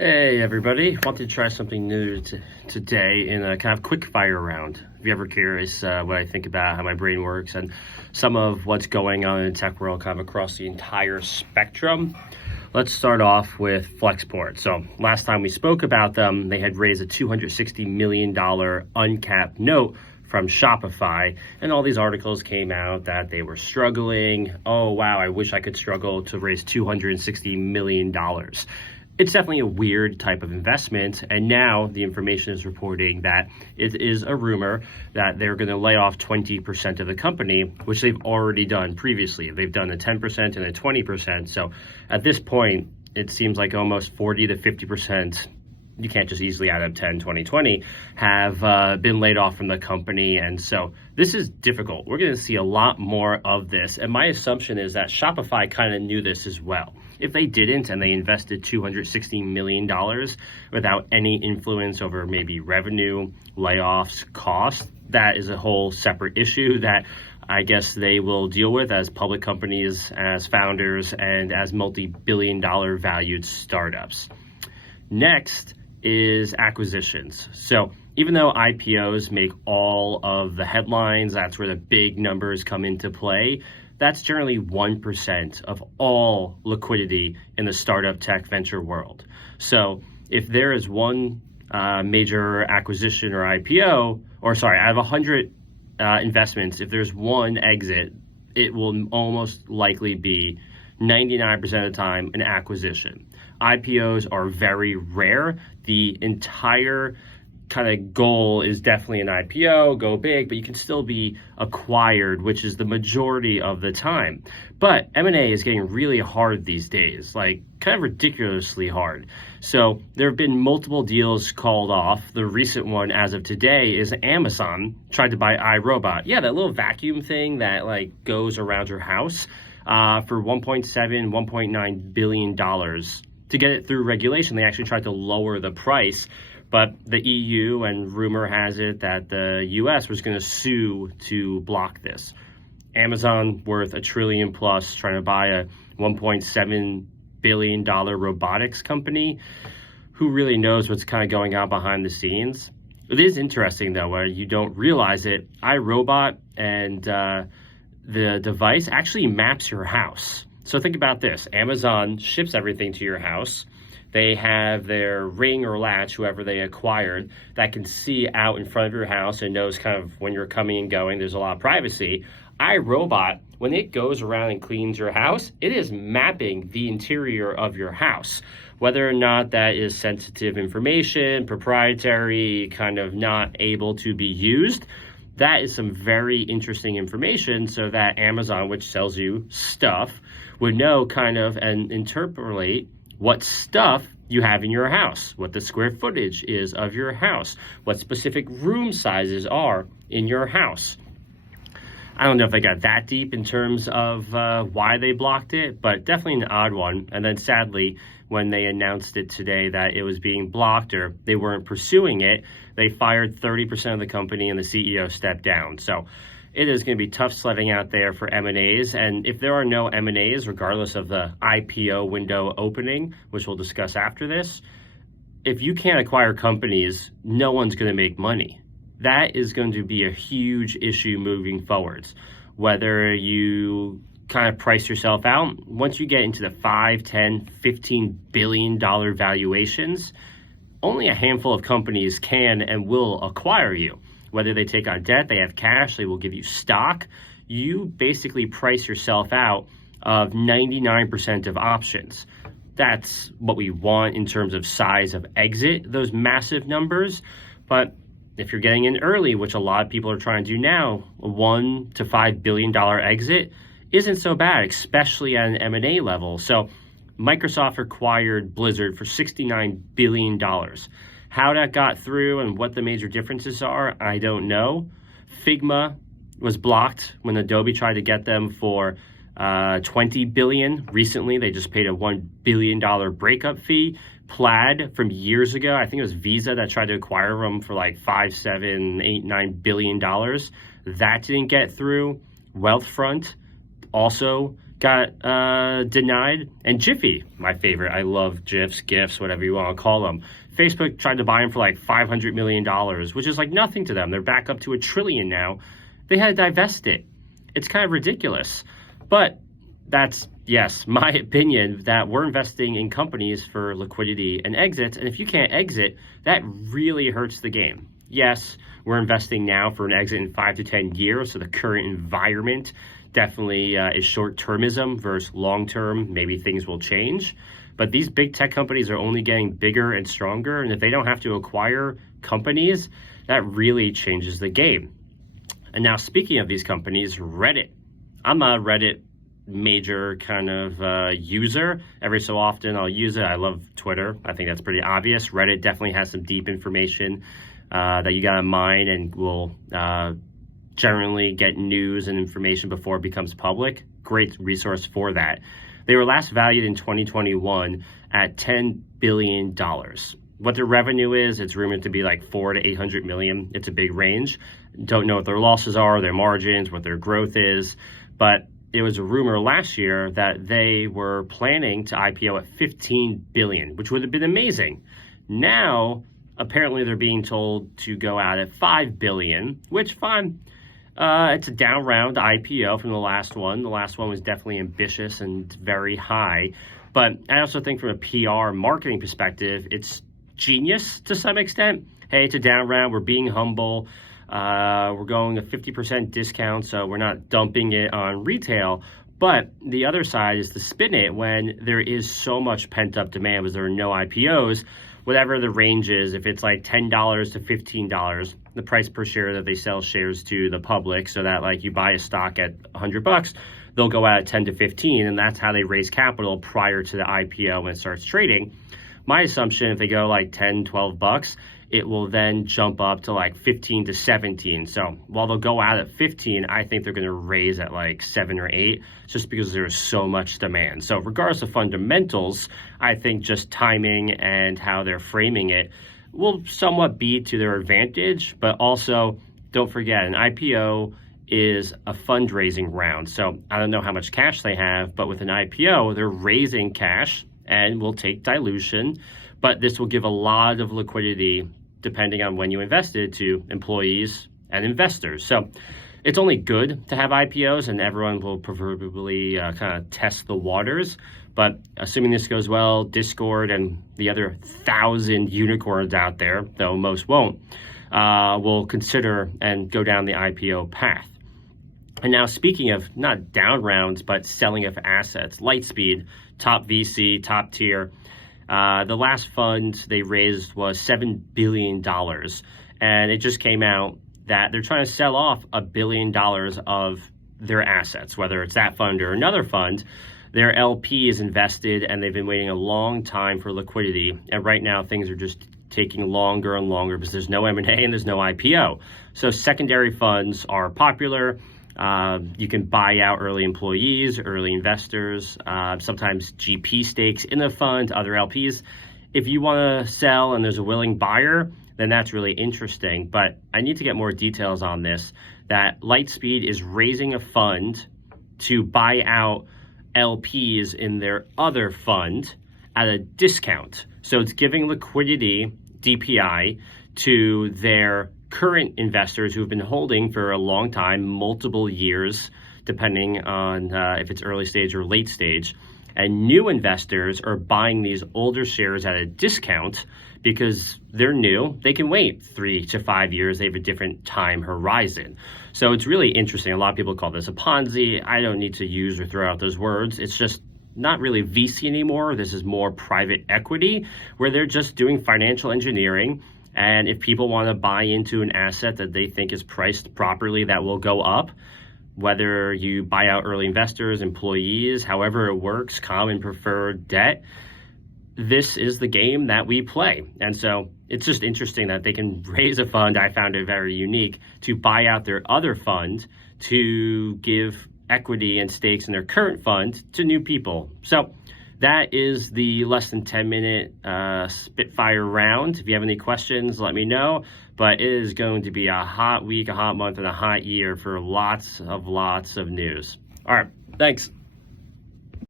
Hey everybody, wanted to try something new today in a kind of quick fire round. If you're ever curious what I think about how my brain works and some of what's going on in the tech world kind of across the entire spectrum, let's start off with Flexport. So last time we spoke about them, they had raised a $260 million uncapped note from Shopify, and all these articles came out that they were struggling. Oh wow, I wish I could struggle to raise $260 million. It's definitely a weird type of investment, and now the information is reporting that it is a rumor that they're going to lay off 20% of the company, which they've already done previously. They've done a 10% and a 20%, so at this point, it seems like almost 40 to 50%, you can't just easily add up 10, 20, 20, have been laid off from the company, and so this is difficult. We're going to see a lot more of this, and my assumption is that Shopify kind of knew this as well. If they didn't and they invested $260 million without any influence over maybe revenue, layoffs, cost, that is a whole separate issue that I guess they will deal with as public companies, as founders, and as multi-billion-dollar valued startups. Next is acquisitions. So even though IPOs make all of the headlines, that's where the big numbers come into play, that's generally 1% of all liquidity in the startup tech venture world. So if there is one major acquisition or IPO, I have 100 investments, if there's one exit, it will almost likely be 99% of the time an acquisition. IPOs are very rare. The entire kind of goal is definitely an IPO, go big, but you can still be acquired, which is the majority of the time. But M&A is getting really hard these days, like kind of ridiculously hard. So there have been multiple deals called off. The recent one as of today is Amazon tried to buy iRobot. Yeah, that little vacuum thing that like goes around your house for $1.9 billion. To get it through regulation, they actually tried to lower the price, but the EU and rumor has it that the US was going to sue to block this. Amazon worth $1 trillion plus trying to buy a $1.7 billion robotics company. Who really knows what's kind of going on behind the scenes? It is interesting though, where you don't realize it. iRobot and the device actually maps your house. So think about this. Amazon ships everything to your house. They have their ring or latch, whoever they acquired, that can see out in front of your house and knows kind of when you're coming and going. There's a lot of privacy. iRobot, when it goes around and cleans your house, it is mapping the interior of your house. Whether or not that is sensitive information, proprietary, kind of not able to be used, that is some very interesting information so that Amazon, which sells you stuff, would know kind of and interpolate what stuff you have in your house, what the square footage is of your house, what specific room sizes are in your house. I don't know if they got that deep in terms of why they blocked it, but definitely an odd one. And then sadly, when they announced it today that it was being blocked or they weren't pursuing it, they fired 30% of the company and the CEO stepped down. So it is going to be tough sledding out there for M&As. And if there are no M&As, regardless of the IPO window opening, which we'll discuss after this, if you can't acquire companies, no one's going to make money. That is going to be a huge issue moving forwards. Whether you kind of price yourself out, once you get into the $5, $10, $15 billion valuations, only a handful of companies can and will acquire you. Whether they take on debt, they have cash, they will give you stock. You basically price yourself out of 99% of options. That's what we want in terms of size of exit, those massive numbers. But if you're getting in early, which a lot of people are trying to do now, a $1 to $5 billion exit isn't so bad, especially at an M&A level. So Microsoft acquired Blizzard for $69 billion. How that got through and what the major differences are, I don't know. Figma was blocked when Adobe tried to get them for $20 billion. Recently, they just paid a $1 billion breakup fee. Plaid from years ago, I think it was Visa that tried to acquire them for like $5, $7, $8, $9 billion. That didn't get through. Wealthfront also got denied. And Jiffy, my favorite. I love GIFs, GIFs, whatever you want to call them. Facebook tried to buy them for like $500 million, which is like nothing to them. They're back up to $1 trillion now. They had to divest it. It's kind of ridiculous. But that's, yes, my opinion that we're investing in companies for liquidity and exits. And if you can't exit, that really hurts the game. Yes, we're investing now for an exit in 5 to 10 years. So the current environment definitely is short-termism versus long-term. Maybe things will change. But these big tech companies are only getting bigger and stronger. And if they don't have to acquire companies, that really changes the game. And now speaking of these companies, Reddit. I'm a Reddit major kind of user. Every so often I'll use it. I love Twitter. I think that's pretty obvious. Reddit definitely has some deep information that you got to mine and will generally get news and information before it becomes public. Great resource for that. They were last valued in 2021 at $10 billion. What their revenue is, it's rumored to be like 400 to 800 million. It's a big range. Don't know what their losses are, their margins, what their growth is. But it was a rumor last year that they were planning to IPO at 15 billion, which would have been amazing. Now, apparently they're being told to go out at 5 billion, which fine. It's a down round IPO from the last one. The last one was definitely ambitious and very high. But I also think from a PR marketing perspective, it's genius to some extent. Hey, it's a down round. We're being humble. We're going a 50% discount, so we're not dumping it on retail. But the other side is to spin it when there is so much pent-up demand because there are no IPOs. Whatever the range is, if it's like $10 to $15, the price per share that they sell shares to the public, so that like you buy a stock at $100, they'll go out at 10 to 15, and that's how they raise capital prior to the IPO when it starts trading. My assumption, if they go like 10, 12 bucks, it will then jump up to like 15 to 17. So while they'll go out at 15, I think they're going to raise at like 7 or 8 just because there's so much demand. So regardless of fundamentals, I think just timing and how they're framing it will somewhat be to their advantage. But also, don't forget, an IPO is a fundraising round. So I don't know how much cash they have, but with an IPO, they're raising cash and will take dilution. But this will give a lot of liquidity depending on when you invested to employees and investors. So it's only good to have IPOs, and everyone will proverbially kind of test the waters. But assuming this goes well, Discord and the other 1,000 unicorns out there, though most won't, will consider and go down the IPO path. And now speaking of not down rounds, but selling of assets, Lightspeed, top VC, top tier. The last fund they raised was $7 billion. And it just came out that they're trying to sell off $1 billion of their assets, whether it's that fund or another fund. Their LP is invested, and they've been waiting a long time for liquidity. And right now, things are just taking longer and longer because there's no M&A and there's no IPO. So secondary funds are popular. You can buy out early employees, early investors, sometimes GP stakes in a fund, other LPs. If you want to sell and there's a willing buyer, then that's really interesting. But I need to get more details on this, that Lightspeed is raising a fund to buy out LPs in their other fund at a discount. So it's giving liquidity, DPI, to their current investors who have been holding for a long time, multiple years, depending on if it's early stage or late stage. And new investors are buying these older shares at a discount because they're new. They can wait 3 to 5 years. They have a different time horizon. So it's really interesting. A lot of people call this a Ponzi. I don't need to use or throw out those words. It's just not really VC anymore. This is more private equity, where they're just doing financial engineering. And if people want to buy into an asset that they think is priced properly, that will go up. Whether you buy out early investors, employees, however it works, common, preferred, debt, this is the game that we play. And so it's just interesting that they can raise a fund, I found it very unique, to buy out their other fund to give equity and stakes in their current fund to new people. So that is the less than 10-minute Spitfire round. If you have any questions, let me know. But it is going to be a hot week, a hot month, and a hot year for lots of news. All right, thanks.